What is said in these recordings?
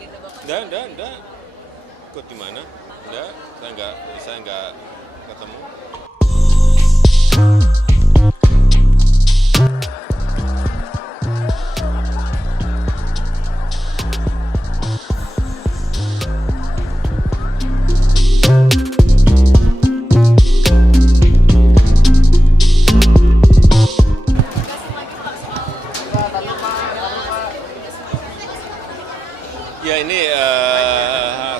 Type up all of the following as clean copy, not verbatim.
Enggak. Ikut di mana? Enggak, saya enggak ketemu. Ya ini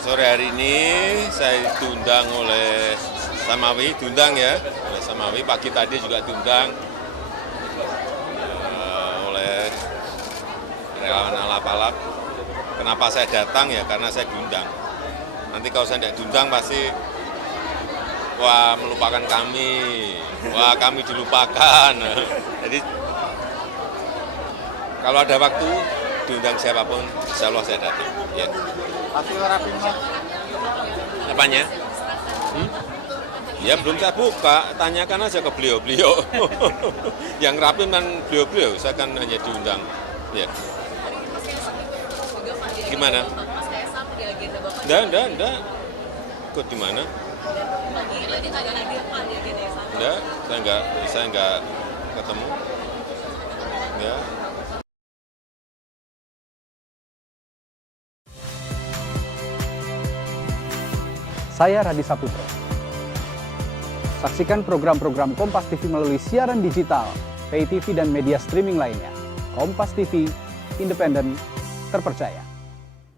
sore hari ini saya diundang oleh Samawi, oleh Samawi. Pagi tadi juga diundang oleh relawan Alap-Alap. Kenapa saya datang ya karena saya diundang. Nanti kalau saya tidak diundang pasti wah melupakan kami, wah kami dilupakan. Jadi kalau ada waktu diundang siapapun, insya Allah saya datang. Ya. Hasil rapimnas. Apanya? Ya belum saya buka, tanyakan aja ke beliau-beliau. Yang rapim kan beliau-beliau, saya kan hanya diundang. Ya. Gimana? Enggak. Ikut di mana? Enggak, saya enggak ketemu. Ya. Saya Radi Saputro. Saksikan program-program Kompas TV melalui siaran digital, pay TV dan media streaming lainnya. Kompas TV, independen, terpercaya.